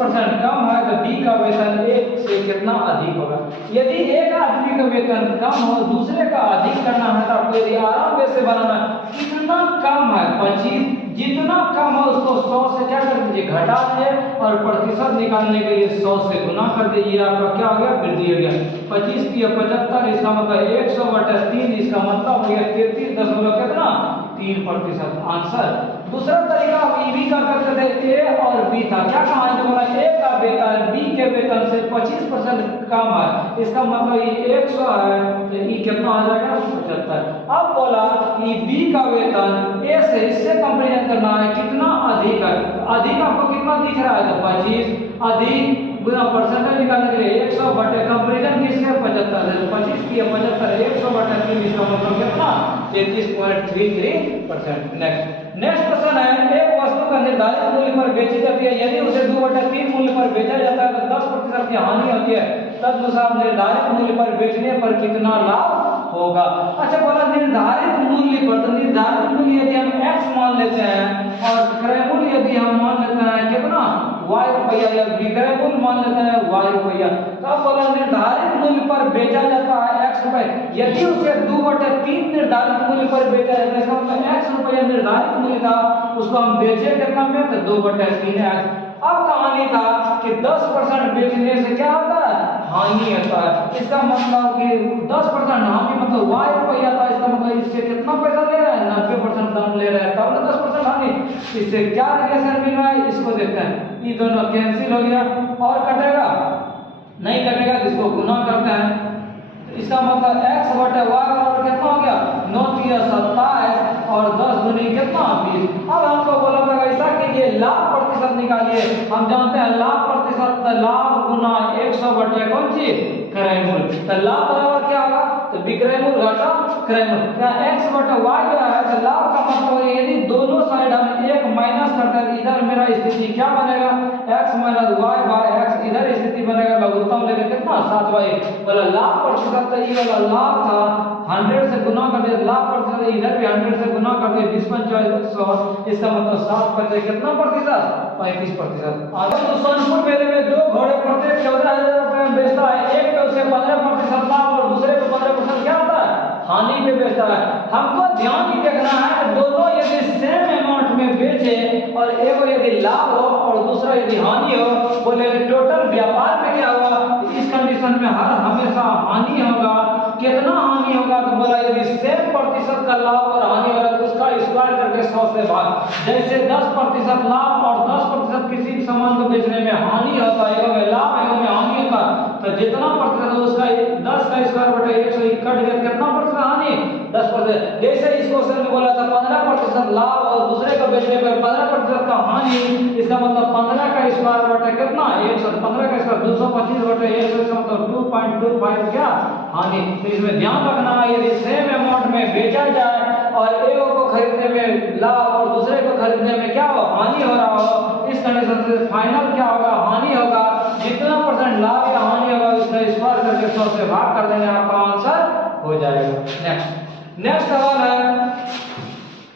25% कम है तो बी का वेतन एक से कितना अधिक होगा। यदि एक आदमी का वेतन कम हो दूसरे का अधिक करना है तो आपको यदि आराम से बनाना है कितना कम है 25, जितना कम हो उसको 100 से क्या कर दीजिए घटा दीजिए और प्रतिशत निकालने के लिए 100 से गुना कर दीजिए। आपका क्या हो गया वृद्धि हो गया 25 की 75, इसका मतलब 100/3, इसका मतलब हो गया 33 दशमलव कितना 3%। आंसर। दूसरा तरीका आप ये भी कर सकते थे, ए और बी था, क्या कहा है तो बोला ए का वेतन बी के वेतन से 25% कम है, इसका मतलब ये 100 है तो ये कितना आ जाएगा 75। अब बोला ये बी का वेतन ए से इससे कंपैरिजन करना है कितना अधिक है, अधिक आपको कितना दिख रहा है तो 25 अधिक गुना परसेंटेज निकालने के लिए 100 बटे कंपैरिजन किसके 75 है, 25 की 75 100/3, इसका मतलब कितना 33.33%। नेक्स्ट क्वेश्चन है, एक वस्तु का निर्धारित मूल्य पर बेची जाती है, यदि उसे 2/3 मूल्य पर बेचा जाता है तो 10% की हानि होती है, तदनुसार निर्धारित मूल्य पर बेचने पर कितना लाभ होगा। अच्छा बोला निर्धारित मूल्य पर, तो निर्धारित मूल्य यदि हम x मान लेते हैं और क्रय मूल्य यदि हम मान लेते हैं कितना y रुपया या विक्रय मूल्य मान लेते हैं y रुपया, तब बोला निर्धारित मूल्य पर बेचा जाता है x रुपए, यदि उसे 2/3 निर्धारित मूल्य पर बेचा जाता है, इसका मतलब x रुपया निर्धारित मूल्य था, उसको हम बेचे कितना में तो 2/3x। अब कहानी था कि 10% बेचने से क्या होता है हानि होता है, इसका मतलब कि 10% हानि मतलब y रुपया था, इसका मतलब इससे कितना पैसा ले रहा है 90% दाम ले रहा है, तब ना 10% हानि। इससे क्या रिलेशन मिल रहा है इसको देखते हैं, ये दोनों कैंसिल हो गया और कटेगा नहीं कटेगा, जिसको गुना करते हैं इसका मतलब x बटे y बराबर कितना हो गया 9 3 27 और 10 दूनी कितना 20। अब हमको बोला था ऐसा कीजिए लाभ प्रतिशत निकालिए, हम जानते हैं लाभ प्रतिशत लाभ गुना 100 बटे कौन सी क्रय मूल्य, तो लाभ बराबर क्या होगा तो विक्रय मूल्य घटा क्रय मूल्य, क्या x बटे y जो है तो लाभ का मतलब है यदि दोनों साइड हम एक माइनस करते हैं इधर मेरा स्थिति क्या बनेगा x - y/x, इधर स्थिति बनेगा लघुत्तम लेकर कितना 7y। बोला लाभ प्रतिशत तो ये वाला लाभ था 100 से गुना कर दे, लाभ प्रतिशत इधर भी 100 से गुना कर दे 20 × 100, इसका मतलब 7 पर कितना प्रतिशत 35%। अगर तो सोनपुर मेले में 2 घोड़े प्रत्येक 14,000 रुपए में बेचता है, एक पे उसे 15% लाभ और दूसरे पे 15% क्या होता है हानि पे बेचता है। हमको ध्यान ही देखना है दोनों यदि सेम अमाउंट में बेचे और एक यदि लाभ हो और दूसरा यदि हानि हो, बोले टोटल व्यापार में क्या होगा, इस कंडीशन में हर हमेशा हानि होगा। कितना हानि होगा तो बोला यदि सेम प्रतिशत का लाभ और हानि होगा तो उसका स्क्वायर करके 100 से भाग, जैसे 10% लाभ और 10% किसी सामान को बेचने में हानि होता है, एवं में लाभ एवं में हानि होता है, तो जितना प्रतिशत हो उसका 10 का स्क्वायर बटे 100 कट गया, कितना प्रतिशत हानि 10%। जैसे इस क्वेश्चन में बोला था 15% लाभ और दूसरे को बेचने पर 15% का हानि, इसका मतलब 15 का स्क्वायर बटे कितना 100, 15 का स्क्वायर 225 बटे 100, इसका मतलब 2.25 क्या हानि। तो इसमें ध्यान रखना है यदि सेम अमाउंट में बेचा जाए और एक को खरीदने में लाभ और दूसरे को खरीदने में क्या हो हानि हो रहा हो, इस कंडीशन से फाइनल क्या होगा हानि होगा, जितना % लाभ या हानि होगा उसका स्क्वायर करके 100 से भाग कर देने आपका आंसर हो जाएगा। नेक्स्ट सवाल है,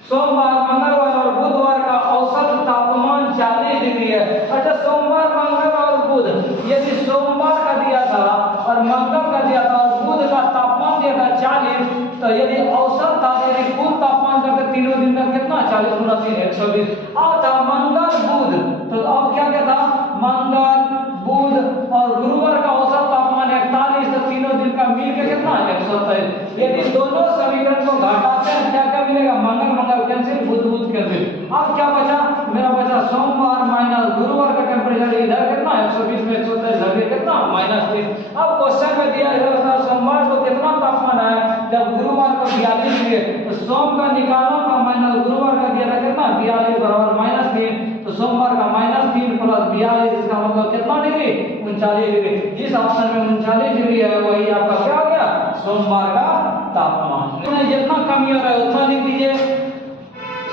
सोमवार मंगलवार और बुधवार का औसत तापमान 40 डिग्री है। अच्छा सोमवार मंगल और बुध, यदि सोमवार का दिया था और मंगल का दिया था और बुध का तापमान दिया था 40, तो यदि औसत था यदि कुल तापमान करते तीनों दिन का कितना 40 × 3 120। अब था मंगल बुध, तो अब क्या क्या था मंगल बुध और गुरुवार का औसत तापमान 41, तो तीनों दिन का मिल के कितना 127। यदि दोनों समीकरण को घटाते हैं क्या क्या मिलेगा मंगल मंगल कैंसिल बुध बुध कैंसिल। अब क्या बचा मेरा बचा सोमवार माइनस गुरुवार का टेम्परेचर इधर कितना 120 में 127 लगे कितना -3। अब क्वेश्चन में दिया इधर था सोमवार को कितना तापमान है, जब गुरुवार को 42 मिले तो सोम का निकालना था माइनस गुरुवार का दिया था कितना 42 बराबर -3, तो सोमवार का -3 प्लस 42 इसका मतलब कितना डिग्री 39 डिग्री। जिस ऑप्शन में 39 डिग्री है वही आपका क्या हो गया सोमवार का तापमान। जितना कमी हो रहा है उतना लिख दीजिए,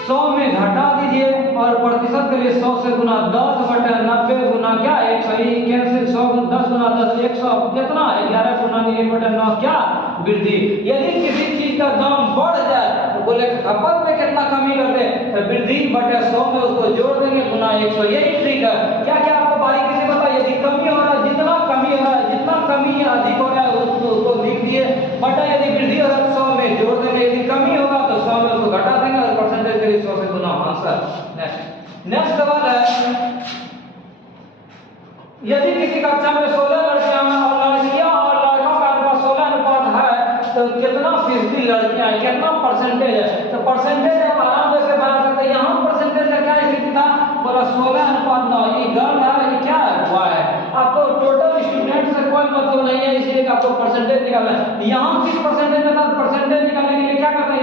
100 में घटा दीजिए और प्रतिशत के लिए 100 से गुना 10 बटे 90 गुना क्या 100 कैंसिल 100 10 गुना 10 100 कितना 11 गुना 1 बटे 9 क्या वृद्धि। यदि किसी चीज का दाम बढ़ जाए तो बोले खपत में कितना कमी कर दे तो वृद्धि बटे 100 में उसको जोड़ देंगे गुना 100, यही ट्रिक है। क्या क्या आपको बारीकी से यदि कमी हो रहा है, जितना कमी हो रहा है, जितना कमी अधिक हो रहा है उसको लिख दिए, बटा यदि वृद्धि हो रहा है 100 में जोड़ देंगे, यदि कमी होगा तो 100 में उसको घटा देंगे और परसेंटेज के लिए 100 से गुना। आंसर। नेक्स्ट सवाल है, यदि किसी कक्षा में 16 लड़कियां और लड़कियां और लड़कों का अनुपात 16 अनुपात है तो कितना फीसदी लड़कियां है, कितना परसेंटेज है? तो परसेंटेज आप आराम से बना सकते हैं। यहाँ परसेंटेज का क्या स्थिति था, बोला 16 अनुपात 9, ये गर्ल है, ये क्या हुआ है? आपको टोटल स्टूडेंट से कोई मतलब नहीं है, इसलिए आपको परसेंटेज निकालना है। यहाँ किस परसेंटेज में था, परसेंटेज निकालने के लिए क्या करना है,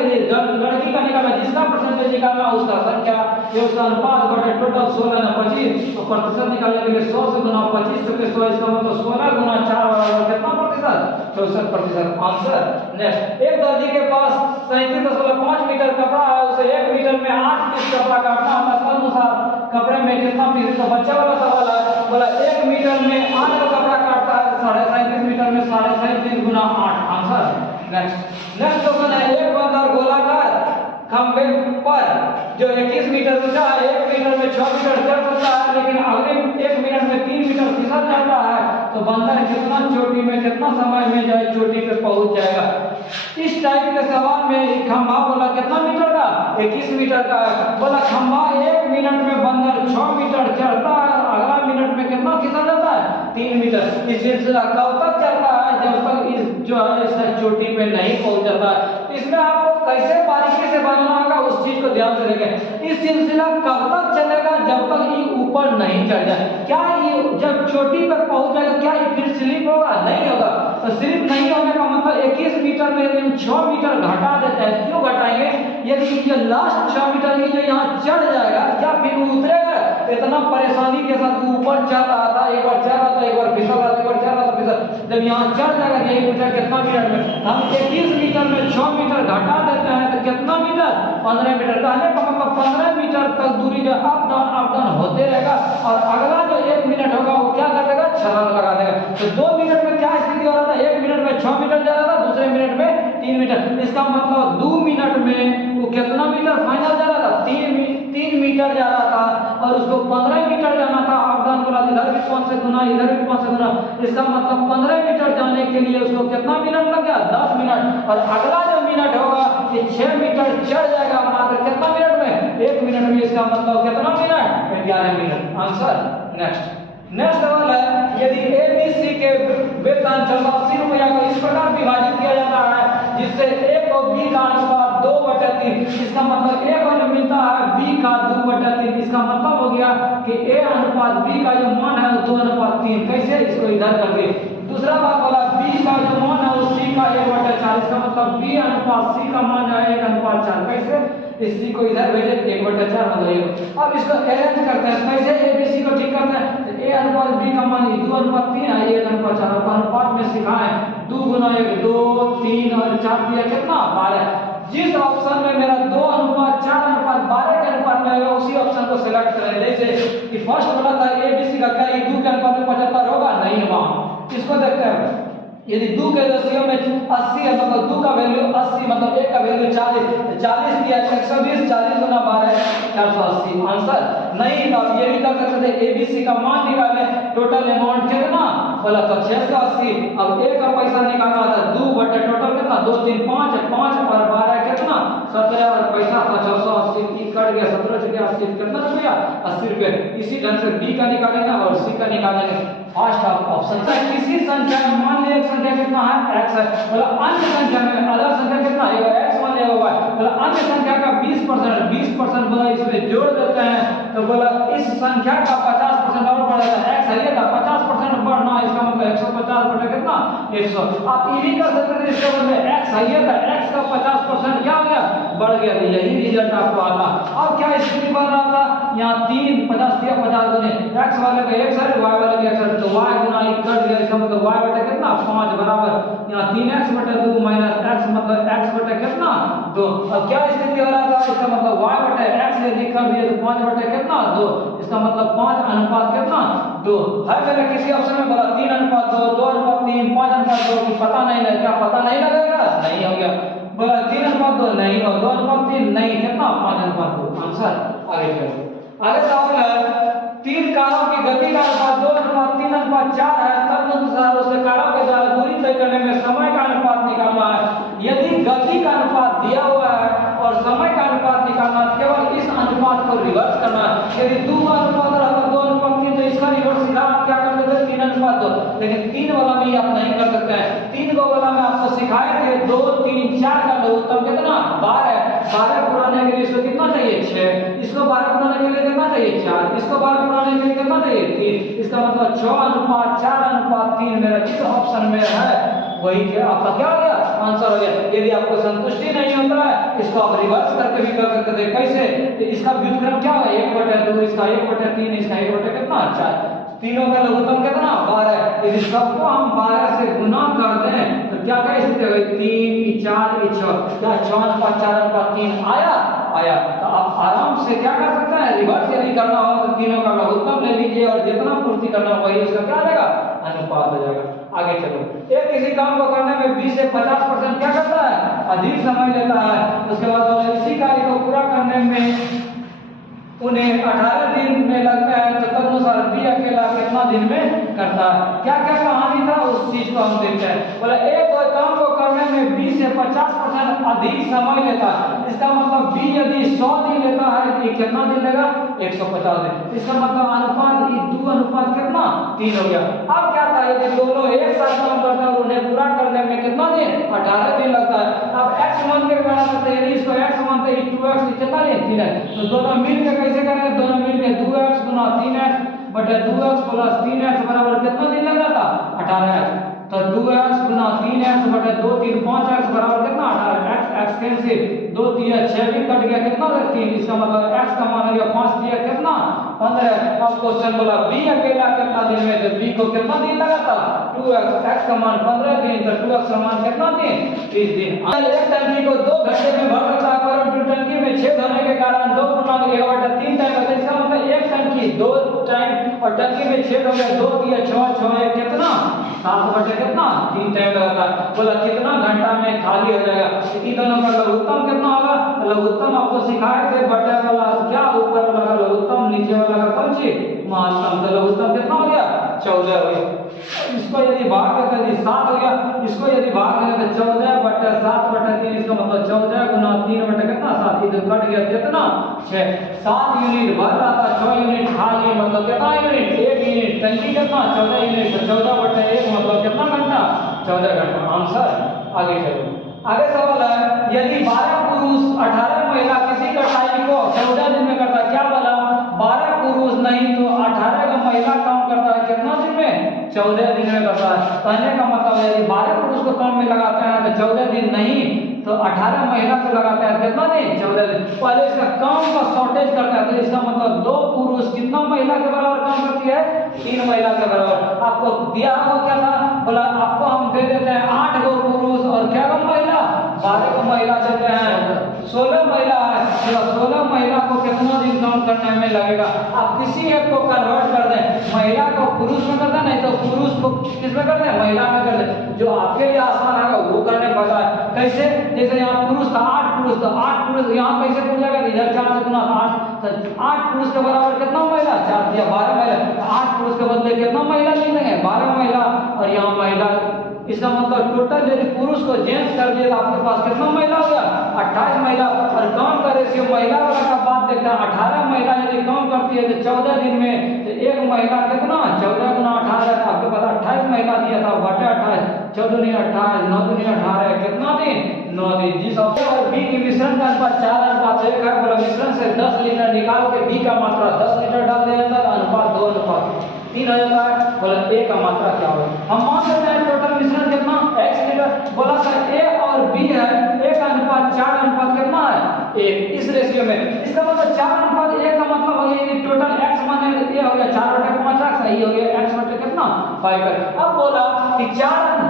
लड़की का निकालना, जिसका परसेंटेज निकालना उसका संख्या, ये उसका अनुपात बटे टोटल 16 ना 25, तो प्रतिशत निकालने के लिए 100 से गुना 25 तो 100, इसका मतलब 16 गुना 4 बराबर कितना प्रतिशत, 64%। आंसर। नेक्स्ट, एक दर्जी के पास 37.5 मीटर कपड़ा है, उसे 1 मीटर में 8 पीस कपड़ा काटना है, तदनुसार कपड़े में कितना पीस? तो बच्चा वाला सवाल है, बोला 1 मीटर में 8 का कपड़ा काटता है, 37.5 मीटर में 37.5 गुना 8। आंसर। नेक्स्ट क्वेश्चन है, एक बंदर गोलाकार खंभे पर जो 21 मीटर ऊंचा है, 1 मीटर में 6 मीटर चढ़ सकता है, लेकिन अगले 1 मिनट में 3 मीटर फिसल जाता है, तो बंदर कितना चोटी में, कितना समय में जो है चोटी पे पहुंच जाएगा? इस टाइप के सवाल में खंभा बोला कितना मीटर का, 21 मीटर का है, बोला खंभा 1 मिनट में बंदर 6 मीटर चढ़ता है, अगला मिनट में कितना फिसल जाता है? 3 मीटर। इस सिलसिला कब तक चलता है? जब तक इस जो है इस चोटी पे नहीं पहुंच जाता है। इसमें आपको कैसे बारीकी से बनाना होगा उस चीज को ध्यान से देखें। इस सिलसिला कब तक चलेगा? जब तक ये ऊपर नहीं चढ़ जाए। क्या ये जब चोटी पर पहुंच जाएगा क्या ये फिर स्लिप होगा? नहीं होगा। तो स्लिप नहीं होने का मतलब 21 मीटर में यदि हम 6 मीटर घटा देते हैं, क्यों घटाएंगे? यदि ये लास्ट 6 मीटर ये जो यहाँ चढ़ जाएगा क्या फिर उतरेगा? इतना परेशानी के साथ ऊपर चढ़ रहा था, एक बार चढ़ रहा था, एक बार फिसल रहा था, एक बार चढ़ रहा था, फिसल, जब यहाँ चढ़ जाएगा यही मीटर कितना मीटर में, हम 21 मीटर में 6 मीटर घटा देते हैं तो कितना मीटर? 15 मीटर। कहने का मतलब 15 मीटर तक दूरी जो अप डाउन होते रहेगा और अगला जो 1 मिनट होगा वो क्या कर देगा? छलांग लगा देगा। तो 2 मिनट में क्या स्थिति हो रहा था? 1 मिनट में 6 मीटर जा रहा था, दूसरे मिनट में 3 मीटर। इसका मतलब 2 मिनट में वो कितना मीटर फाइनल जा रहा था? 3 मीटर जा रहा था और उसको 15 मीटर जाना था। अप डाउन बोला इधर भी 5 से गुना, इधर भी 5 से गुना, इसका मतलब 15 मीटर जाने के लिए उसको कितना मिनट लग गया? 10 मिनट। और अगला जो मिनट होगा ये 6 मीटर चढ़ जाएगा मात्र कितना मिनट में? 1 मिनट में। इसका मतलब कितना मिनट? 11 मिनट। आंसर। नेक्स्ट सवाल है, यदि ABC के वेतन 80 रुपया को इस प्रकार विभाजित किया जाता है जिससे A को B का अनुपात 2/3, इसका मतलब A को मिलता है B का 2/3, इसका मतलब हो गया कि A अनुपात B का जो मान है वो 2/3। कैसे? इसको इधर कर दे। दूसरा बात बोला B का जो मान है वो C का 1/4, इसका मतलब B अनुपात C का मान है 1/4। कैसे? इस C को इधर भेजे 1/4 मतलब। अब इसको अरेंज करते हैं, कैसे ABC को ठीक करते हैं? तो A अनुपात B का मान 2/3 है, 1/4 अनुपात में सिखाए 2 गुना 1 2 3 और 4 दिया कितना? 12। जिस ऑप्शन में मेरा 2/4/12 के अनुपात में आएगा उसी ऑप्शन को सिलेक्ट करें। जैसे कि फर्स्ट बोला था ABC का, क्या ये 2 के अनुपात में 75 होगा? नहीं होगा। इसको देखते हैं, यदि 2 के रेशियो में 80 है मतलब 2 का वैल्यू 80 मतलब 1 का वैल्यू 40 दिया 120, 40 गुना 12 480। आंसर। नहीं तो ये भी कर सकते थे ABC का मान निकाले, टोटल अमाउंट कितना बोला तो 680। अब A का पैसा निकालना था 2 बटे टोटल कितना 2 3 5 और 12 कितना 17 और पैसा था 480 कट गया 17 से 80 कितना रुपया 80 रुपए। इसी ढंग से B का निकालेंगे और C का निकालेंगे। फर्स्ट ऑप्शन है किसी संख्या में मान लीजिए एक संख्या कितना है x है, मतलब अन्य संख्या में अलग संख्या कितना है x मान लिया हुआ है, मतलब अन्य संख्या का 20% बोला इसमें जोड़ देते हैं तो बोला इस संख्या का 50% और बढ़ जाता है। x है का 50% बढ़ना, इसका मतलब 150 बटे कितना 100। आप ये भी कर सकते थे इसके बदले x है का x का 50% क्या हो गया बढ़ गया, यही रिजल्ट आपको आता। अब क्या स्थिति बन रहा था यहाँ 3 50 दिया 50 गुने x वाले का x है y वाले का x है तो y गुना कट गया, इसका मतलब y बटे कितना 5 बराबर यहाँ 3x बटे 2 माइनस x मतलब x बटे कितना 2। अब क्या स्थिति हो रहा था, इसका मतलब y बटे x यदि कर दिए तो 5 बटे कितना 2, इसका मतलब 5 अनुपात कितना 2 है। पहले किसी ऑप्शन में बोला 3:2 2:3 5:2 की पता नहीं लगे, क्या पता नहीं लगेगा? नहीं हो गया। बोला 3:2 नहीं हो, 2:3 नहीं, कितना 5:2। आंसर। आगे चलो, आगे सवाल है तीन कारों की गति का अनुपात 2:3:4 है, तदनुसार उसके कारों के द्वारा दूरी तय करने में समय का अनुपात निकालना है। यदि गति का अनुपात दिया हुआ है और समय का अनुपात निकालना है, केवल इस अनुपात को रिवर्स करना है। यदि 2:1 रहता 2:3 तो इसका रिवर्स सीधा आप क्या कर देते 3:2, लेकिन 3 वाला भी आप नहीं कर सकते हैं। 3 वाला में आपको सिखाए थे 2, 3, 4 का लघुत्तम कितना 12, 12 पुराने के लिए इसको कितना चाहिए 6, इसको 12 पुराने के लिए कितना चाहिए 4, इसको 12 पुराने के लिए कितना चाहिए 3। इसका मतलब 6:4:3 मेरा किस ऑप्शन में है वही क्या आपका क्या हो गया आंसर हो गया। यदि आपको संतुष्टि नहीं होता है इसको आप रिवर्स करके भी कर सकते थे। कैसे? तो इसका व्युत्क्रम क्या है 1/2, इसका 1/3, इसका 1/ कितना 4, तीनों का लघुत्तम कितना 12। यदि सबको हम 12 से गुना कर दें तो क्या क्या स्थिति हो गई 3, 4, 6, क्या 6:4:3 आया। तो आप आराम से क्या कर सकते हैं रिवर्स यदि करना हो तो तीनों का लघुत्तम ले लीजिए और जितना पूर्ति करना हो वही उसका क्या आ जाएगा अनुपात हो जाएगा। आगे चलो, एक किसी काम को करने में 20 से 50% क्या करता है अधिक समय लेता है, उसके बाद इसी कार्य को पूरा करने में उन्हें 18 दिन में लगता है, तो तदनुसार बी अकेला कितना दिन में करता है। क्या क्या कहानी था उस चीज को हम देखते हैं। बोले एक काम को करने में 20 से 50% अधिक समय लेता है, इसका मतलब बी यदि 100 दिन लेता है तो कितना दिन लेगा 150 दिन। इसका मतलब अनुपात 2 कितना 3 हो गया। अब क्या था यदि दोनों एक साथ काम करते हैं और उन्हें पूरा करने में कितना दिन 18 दिन लगता है। अब x मान के बराबर है, यदि इसको x मानते हैं 2x कितना दिन 3 है, तो दोनों मिलकर कैसे करेंगे, दोनों मिलकर 2x गुना 3x बटे 2x प्लस 3x बराबर कितना दिन लग रहा था 18x। तो 2x गुना 3x बटे 2, 3, 5x बराबर कितना 18x, x कैंसिल 2, 3, 6 भी कट गया कितना 3। इसका मतलब x का मान हो गया 5 दिया कितना 15। अब क्वेश्चन बोला b अकेला कितना दिन में, तो b को कितना दिन लगा था 2x, x का मान 15 दिन, तो 2x का मान कितना दिन 30 दिन। एक टंकी को 2 घंटे में भर सकता है, परंतु टंकी में छेद होने के कारण 2:1/3 टाइम लगता है। इसका मतलब एक टंकी 2 टाइम और टंकी में छेद हो गया 2, 3, 6, 6 कितना 7 कितना 3 टाइम लगाता है। बोला कितना घंटा में खाली हो जाएगा। इसी दोनों का लघुत्तम कितना होगा, लघुत्तम आपको सिखाए थे बटे वाला क्या ऊपर वाला लघुत्तम नीचे वाला का कौन सी महत्तम, तो लघुत्तम कितना हो गया 14 हो गया। इसको यदि भाग देते तो 7 हो गया, इसको यदि भाग देते तो 14/7/3, इसका मतलब 14 गुना 3 बटे कितना 7, इधर कट गया कितना 6। 7 यूनिट भर रहा था, 6 यूनिट खाली, मतलब कितना यूनिट 1 यूनिट, टंकी कितना 14 यूनिट, तो 14/1 मतलब कितना घंटा 14 घंटा। आंसर आगे चलो। आगे सवाल है यदि 12 पुरुष 18 महिला किसी कटाई को 14 दिन में करता है, क्या बोला 12 पुरुष नहीं तो 18 का महिला काम करता है कितना दिन में 14 दिन में करता है। कहने का मतलब है यदि 12 पुरुष को काम में लगाते हैं तो 14 दिन नहीं तो 18 महिला को लगाते हैं कितना दिन 14 दिन। पहले इसका काम का शॉर्टेज करता है, तो इसका मतलब 2 पुरुष कितना महिला के बराबर काम करती है 3 महिला के बराबर। आपको दिया हुआ क्या था, बोला आपको हम दे देते हैं 8 गो पुरुष और क्या गो महिला 12 को महिला देते हैं, 16 महिला है, 16 महिला को कितना दिन काम करने में लगेगा। आप किसी एक को कन्वर्ट कर दें, महिला को पुरुष में कर दें, नहीं तो पुरुष को किस में कर दें महिला में कर दें, जो आपके लिए आसान है वो करने पड़ता है। कैसे, जैसे यहाँ पुरुष था 8 पुरुष, तो 8 पुरुष यहाँ कैसे पूछ जाएगा, इधर 4 से गुना 8, तो 8 पुरुष के बराबर कितना महिला 4 या 12 महिला, 8 पुरुष के बदले कितना महिला ले लेंगे 12 महिला और यहाँ महिला। इसका मतलब टोटल यदि पुरुष को जेंट्स कर दिया तो आपके पास कितना महिला हो गया 28 महिला। और काम करे से महिला वाला का बात देखते हैं, 18 महिला यदि काम करती है तो 14 दिन में तो एक महिला कितना 14 गुना 18, आपके पास 28 महिला दिया था बटे 28, 14 दूनी 28, 9 दूनी 18, कितना दिन 9 दिन। जिस ऑप्शन बी की मिश्रण का अनुपात 4:1 है, बोला मिश्रण से 10 लीटर निकाल के बी का मात्रा 10 लीटर डाल दिया जाता है, अनुपात 2:3 हो जाता है। बोला ए का मात्रा क्या होगा, हम मान लेते हैं टोटल मिश्रण कितना x लीटर। बोला सर ए और बी है, ए का अनुपात 4:1 कितना है 1, इस रेशियो में। इसका मतलब 4:1 का मतलब हो गया टोटल x माने ये हो गया 4/5, सही हो गया x बटे कितना 5। अब बोला कि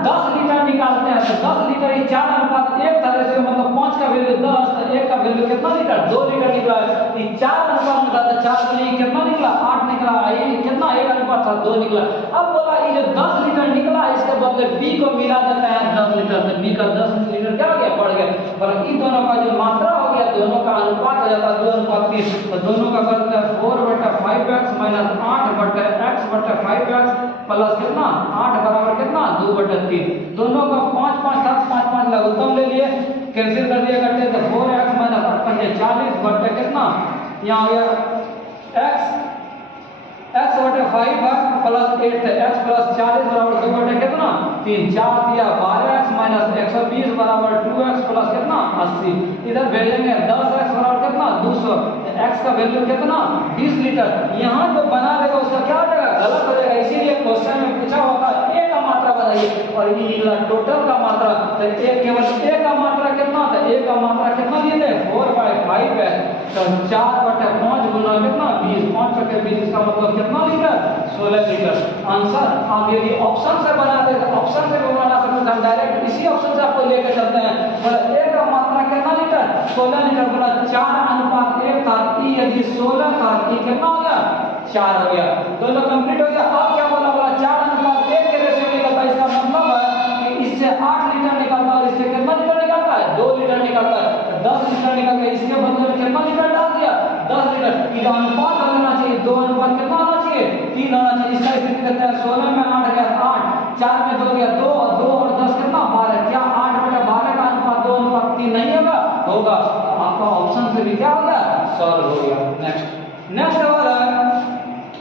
10 लीटर निकालते हैं तो 10 लीटर ही 4:1 था रेशियो, मतलब 5 का वैल्यू 10, तो एक का वैल्यू कितना निकला 2 लीटर निकला है। ये 4 अनुपात में था तो 4 के लिए कितना निकला 8 निकला, ये कितना 1 अनुपात था 2 निकला। अब बोला ये जो 10 लीटर निकला इसके बदले बी को मिला देता है 10 लीटर, तो बी का 10 लीटर क्या हो गया बढ़ गया। बोला इन दोनों का जो मात्रा हो गया दोनों का अनुपात हो जाता है 2:3, तो दोनों का करता है 4/5x माइनस 8/x/5x प्लस कितना 8 बराबर कितना 2/3। दोनों का 5 5 7 5 5 लघुत्तम ले लिए, कैंसिल कर दिया करते तो 4x माइनस 8 पंजे 40 बटे कितना यहाँ हो गया x/5 है प्लस 8 है x प्लस 40 बराबर 2 बटे कितना 3, 4 दिया 12x माइनस 120 बराबर 2x प्लस कितना 80। इधर भेजेंगे 10x बराबर कितना 200, x का वैल्यू कितना 20 लीटर। यहाँ जो बना देगा उसका क्या हो जाएगा गलत हो जाएगा, इसीलिए क्वेश्चन में पूछा होता है a का मात्रा बताइए और ये निकला टोटल का मात्रा। तो केवल a का मात्रा कितना था, a का मात्रा कितना दिए थे 4/5 है, तो 4/5 गुना कितना 20, 5/20 इसका मतलब कितना लीटर 16 लीटर आंसर। आप यदि ऑप्शन से बनाते हैं तो ऑप्शन से भी बना सकते हैं, डायरेक्ट इसी ऑप्शन से आपको लेकर चलते हैं। बोला a का मात्रा कितना लीटर 16 लीटर, बोला 4:1 था, ई यदि 16 था ई कितना हो गया 4 हो गया, दोनों कंप्लीट हो गया। अब क्या बोला 4:1 के रेशियो निकलता है, इसका मतलब है कि इससे 8 लीटर निकलता है और इससे कितना लीटर निकलता है 2 लीटर निकलता है, 10 लीटर निकल गया। इसके बदले में कितना लीटर डाल दिया 10 लीटर। ये अनुपात होना चाहिए 2 अनुपात कितना होना चाहिए 3 होना चाहिए। इसका स्थिति देते हैं 16 में 8 गया 8, 4 में 2 गया 2, 2 और 10 कितना 12। क्या 8/12 का अनुपात 2:3 नहीं होगा, होगा। आपका ऑप्शन से भी क्या हो गया सॉल्व हो गया। नेक्स्ट और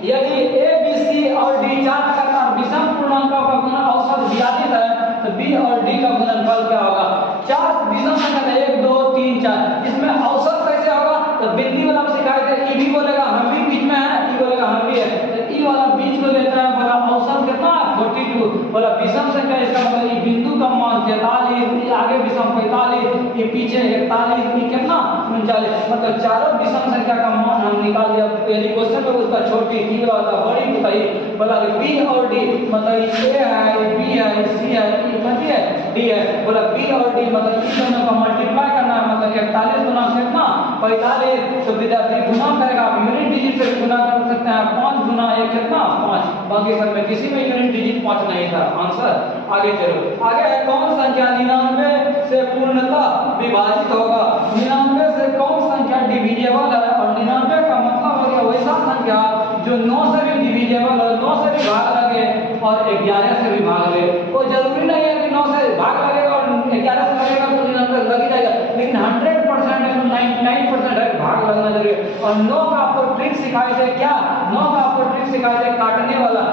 यदि a b c और d चार लगातार विषम पूर्णांकों का गुणन औसत विभाजित है तो b और d का गुणनफल क्या होगा। चार विषम संख्या 1 2 3 4, इसमें औसत कैसे होगा तो बिंदी वाला सिखाए थे e भी बोलेगा हम भी बीच में है, e बोलेगा हम भी है, तो e वाला बीच को लेता है। बोला औसत कितना 42, बोला विषम संख्या इसका मतलब ये बिंदु का मान 43, आगे विषम 45, ये पीछे 41, ये कितना 39, मतलब चारों विषम संख्या का मान हम निकाल लिया। यदि क्वेश्चन में उसका छोटी डी वाला बड़ी बताइए, बोला बी और डी मतलब ये a है ये b है ये c है ये कथी है d है। बोला b और d मतलब इन दोनों का मल्टीप्लाई करना है, मतलब 41 गुना कितना 45, तो विद्यार्थी गुना करेगा। आप यूनिट डिजिट से गुना कर सकते हैं, 5 गुना 1 कितना 5, बाकी सब में किसी में यूनिट डिजिट 5 नहीं था आंसर। आगे चलो, आगे है कौन संख्या 99 से पूर्णतः विभाजित होगा। 99 से कौन संख्या डिविजिबल है, और 99 का मतलब हो गया वैसा संख्या जो 9 से भी डिविजिबल है, 9 से भी भाग लगे और 11 से भी भाग लगे। कोई जरूरी नहीं है कि 9 से भाग लगेगा और 11 से लगेगा तो 99 लग ही जाएगा, लेकिन 100% है 99% है भाग लगना जरूरी है। और 9 का आपको ट्रिक सिखाई थे, क्या 9 का आपको ट्रिक सिखाई थे काटने वाला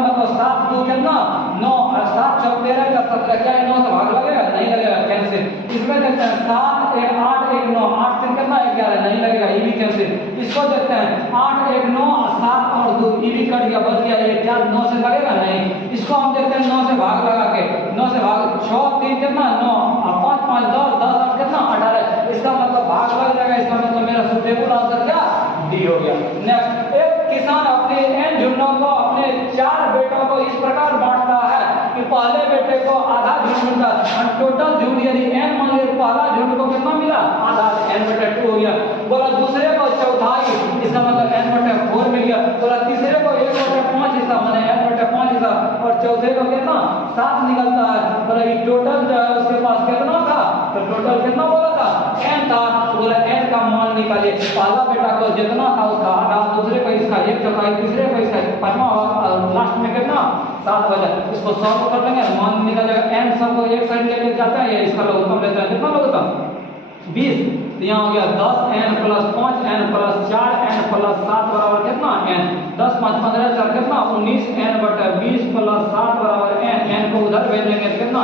मतलब 7 2 कितना 9 और 7 चौक 13 का 17, क्या 9 से भाग लगेगा नहीं लगेगा, कैंसिल। इसमें देखते हैं 7 1 8 1 9, 8 3 कितना 11 नहीं लगेगा, ये भी कैंसिल। इसको देखते हैं 8 1 9 7 और 2, ये भी कट गया बच गया, ये क्या 9 से लगेगा नहीं। इसको हम देखते हैं 9 से भाग लगा के, 9 से भाग 6 3 कितना 9 और 5 5 10 10 8 कितना 18, इसका मतलब भाग लग जाएगा। इसका मतलब मेरा सुटेबल आंसर क्या डी हो गया। नेक्स्ट, एक किसान अपने n झुंडों को अपने 4 बेटों को इस प्रकार बांटता है कि पहले बेटे को आधा झुंड मिलता है, टोटल झुंड यदि n मान लीजिए पहला झुंड को कितना मिला आधा n/2 हो गया। बोला दूसरे को चौथाई, इसका मतलब n/4 मिल गया। बोला तीसरे को 1/5 हिस्सा माने n/5 हिस्सा, और चौथे को कितना 7 निकलता है। बोला ये टोटल जो है उसके पास कितना था, तो टोटल कितना बोला था n था। बोला n का मान निकालिए, पहला बेटा को जितना था उसका आधा, दूसरे को इसका 1/4, तीसरे को इसका 5वां, लास्ट में कितना 7 बचा। इसको सॉल्व कर देंगे मान निकल जाएगा। n सबको एक साइड लेके जाता है, इसका लघुत्तम लेता है, कितना लघुत्तम 20, तो यहाँ हो गया 10n + 5n + 4n + 7 बराबर कितना n, 10 5 15 4 कितना 19n/20 + 7 बराबर n, n को उधर भेजेंगे कितना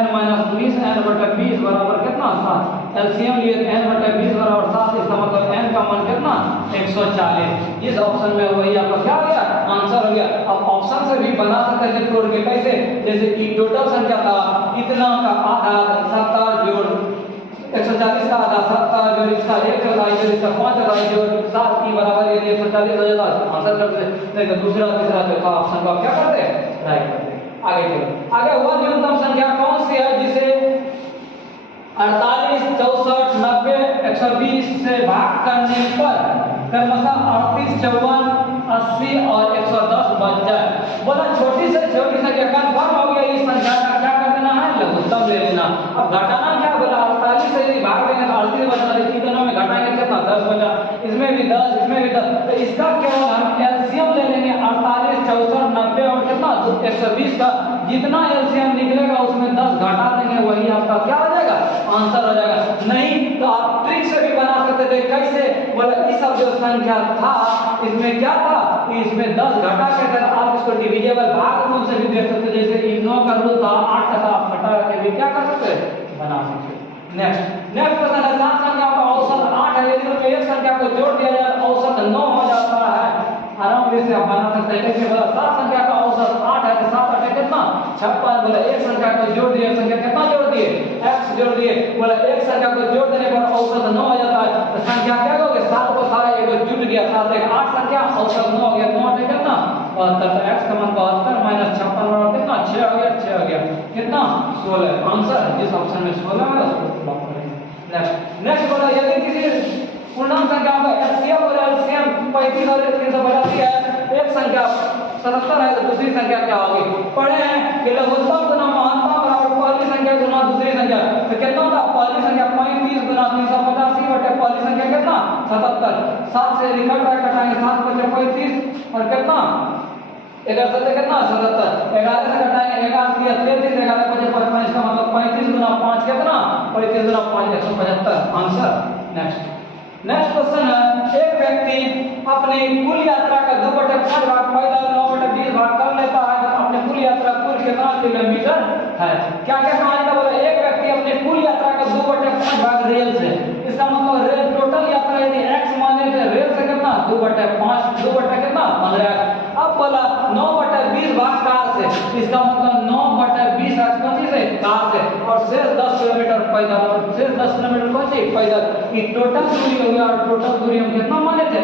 n - 19n/20 बराबर कितना 7, एलसीएम लिए n/20 बराबर 7, इसका मतलब n का मान कितना 140। इस ऑप्शन में वही आपका क्या हो गया आंसर हो गया। अब ऑप्शन से भी बना सकते हैं तोड़ के, कैसे, जैसे कि टोटल संख्या था इतना का आधा 70 जोड़ 140 का आधा 70 जोड़ इसका 1/4 जोड़ इसका 5/4 जोड़ 7 की बराबर ये 140 हो जाता है आंसर करते हैं। नहीं तो दूसरा तीसरा चौथा ऑप्शन को आप क्या करते हैं राइट करते हैं। आगे चलो, आगे वह न्यूनतम संख्या कौन सी है जिसे 48 64 90 120 से भाग करने पर क्रमशः 38, 54, 80 और 110 बच जाए। बोला छोटी से छोटी संख्या कन्फर्म हो गया, इस संख्या का क्या कर देना है, लघुत्तम ले लेना। अब घटाना क्या, बोला 48 से यदि भाग देंगे तो 38 बचा, तीन दोनों में घटाएंगे कितना, 10 बचा, इसमें भी 10, इसमें भी 10, तो इसका केवल हम एलसीएम ले लेंगे 48, 64, 90 और कितना 120 का जितना एलसीएम निकलेगा उसमें 10 घटा देंगे, वही आपका क्या हो जाएगा, आंसर हो जाएगा। नहीं तो आप ट्रिक से भी बना सकते थे, कैसे, बोला इस सब जो संख्या था इसमें क्या था, इसमें 10 घटा के आप इसको डिविजिबल भाग रूप से भी देख सकते, जैसे इन 9 का रूल था 8 का था, आप घटा के भी क्या कर सकते बना सकते। नेक्स्ट क्वेश्चन है, सात संख्या का औसत 8 है, यदि एक संख्या को जोड़ दिया जाए औसत 9 हो जाता है। आराम से आप बना सकते हैं, कैसे, बोला सात संख्या का औसत 8 है तो 7 8 कितना 56, बोला एक संख्या को जोड़ दिए, संख्या कितना जोड़ दिए, x जोड़ दिए, बोला एक संख्या को जोड़ देने पर औसत 9 हो जाता है, तो संख्या क्या होगी, 7 को सारा एक जुड़ गया, 7 एक 8 संख्या, औसत 9 हो गया, 9 8 कितना 72, तो x का मान 72 माइनस 56 बराबर कितना 6 हो गया, 6 हो गया कितना 16, आंसर जिस ऑप्शन में 16 है उसको लॉक करेंगे। नेक्स्ट बोला यदि किसी पूर्णांक संख्या का एलसीएम और एलसीएम 35 और 385 है, एक संख्या 77 है तो दूसरी संख्या क्या होगी, पढ़े हैं कि लघुत्तम गुना महानतम बराबर पहली संख्या गुना दूसरी संख्या, तो कितना होगा, पहली संख्या 35 गुना 385 बटे पहली संख्या कितना 77, 7 से निकल रहा है, कटाएंगे 7 बचे 35 और कितना 11 से कितना 77, 11 से घटाएंगे 11 3 33, 11 बचे 55 का मतलब 35 गुना 5 कितना 35 गुना 5 175, आंसर। नेक्स्ट क्वेश्चन है, एक व्यक्ति अपनी कुल यात्रा का 2/5 भाग पैदल 9/20 भाग कर लेता है तो अपनी कुल यात्रा कुल कितना किलोमीटर है, क्या क्या समझना, बोला एक व्यक्ति अपनी कुल यात्रा का 2/5 भाग रेल से, इसका मतलब रेल टोटल यात्रा यदि x माने तो रेल से कितना 2/5 2 कितना 15, अब बोला 9/20 भाग कार से, इसका मतलब 9/20 कौन से कार से, और शेष 10 किलोमीटर पैदल, और शेष 10 किलोमीटर कौन सी पैदल, ये टोटल दूरी हो गया, और टोटल दूरी हम कितना माने थे,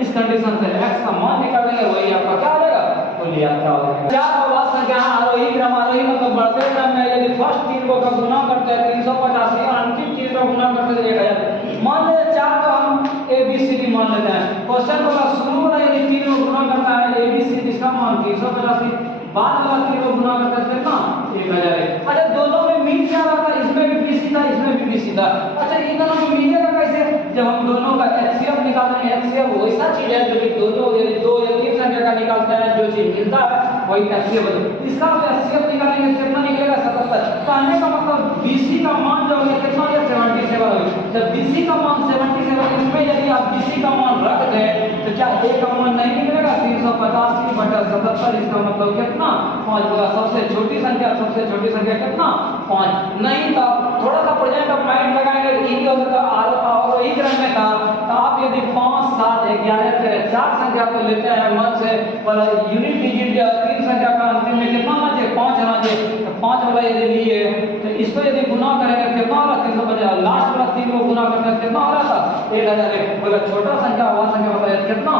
इस कंडीशन से x का मान निकालेंगे वही आपका क्या हो जाएगा, कुल यात्रा हो जाएगा। चार अवभाज्य संख्या आरोही क्रम, आरोही मतलब बढ़ते क्रम में यदि फर्स्ट 3 को का गुना करते हैं 385 और अंतिम 3 का गुना करते हैं 1000, मान ले 4 को हम ABCD मान लेते हैं, क्वेश्चन बोला शुरू में यदि 3 को गुना करता है ABCD इसका मान 385, बाद वाला 3 को गुना करते हैं कितना 1000। अच्छा दोनों में मीन क्या रहा था, इसमें भी BC था इसमें भी BC था, अच्छा इन दोनों में मिलेगा कैसे, जब हम दोनों का एचसीएफ निकालेंगे, एचसीएफ वैसा चीज है जो कि दोनों यदि 2 या 3 संख्या का निकालते हैं जो चीज मिलता है वही एचसीएफ है, इसका एचसीएफ निकालेंगे कितना निकलेगा 77, कहने का मतलब BC का मान जो है कितना है 77 है, जब BC का मान 77 इसमें यदि आप BC का मान रख दें तो क्या A का मान नहीं निकलेगा 385/77, इसका मतलब कितना 5 होगा, सबसे छोटी संख्या कितना 5, नहीं तो थोड़ा सा प्रेजेंट ऑफ माइंड लगाएंगे ई और ई क्रम में था, तो आप यदि 5 7 11 से 4 संख्या को लेते हैं मन से, वाला यूनिट डिजिट 3 संख्या का अंतिम में कितना आना चाहिए 5 आना चाहिए, तो 5 वाला यदि लिए तो इसको यदि गुना करेंगे कितना होगा 350, लास्ट वाला 3 को गुना करने से कितना हो रहा था 1001, बोला छोटा संख्या वह संख्या बताइए कितना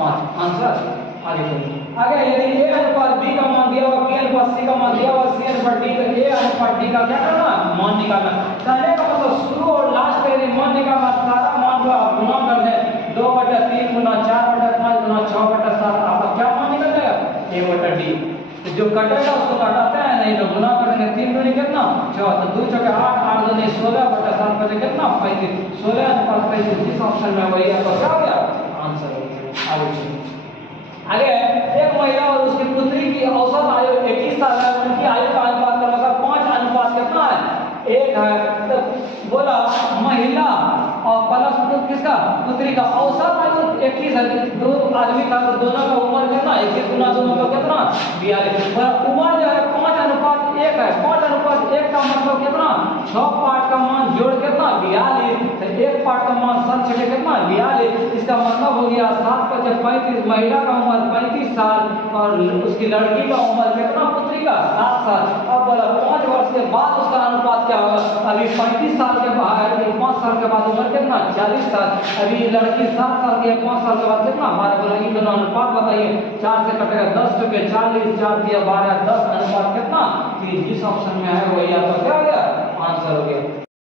5, आंसर। आगे यदि A अनुपात B का मान दिया हुआ, B अनुपात C का मान दिया हुआ, C अनुपात D, तो A अनुपात D का क्या करना मान निकालना, कहने का मतलब शुरू और लास्ट का यदि मान निकालना, सारा मान को आप गुना कर दें 2/3 गुना 4/5 गुना 6/7, आपका क्या मान निकल जाएगा A/D, तो जो कटेगा उसको काटते हैं, नहीं तो गुना करेंगे 3 दूनी कितना 6, तो 2 चौके 8 8 दूनी 16/7 बचे कितना 35, 16 अनुपात 35, जिस ऑप्शन में वही आपका क्या हो गया आंसर हो गया। आगे एक महिला और उसकी पुत्री की औसत आयु 21 साल है, उनकी आयु का अनुपात क्रमशः 5 अनुपात कितना है 1 है, तो बोला महिला और प्लस किसका पुत्री का औसत आयु 21 है, दो आदमी का तो दोनों का उम्र कितना 21 गुना दोनों का कितना 42, उम्र जो है 5 अनुपात 1 है, 5 अनुपात 1 का मतलब कितना 6 पार्ट का मान जोड़ कितना 42, तो 1 पार्ट का मान 7 छठे कितना 42, इसका मतलब हो गया 7 5 35, महिला का उम्र 35 साल और उसकी लड़की का उम्र कितना पुत्री का 7 साल। अब बोला 5 वर्ष के बाद उसका अनुपात क्या होगा, अभी 35 साल के बाद 5 साल के बाद उम्र कितना 40 साल, अभी लड़की 7 साल की है 5 साल के बाद कितना 12, बोला इन दोनों अनुपात बताइए, 4 से कटेगा 10 चुके 40, 4 दिया 12 10 अनुपात कितना, जिस ऑप्शन में है वही आपका क्या हो गया आंसर हो गया।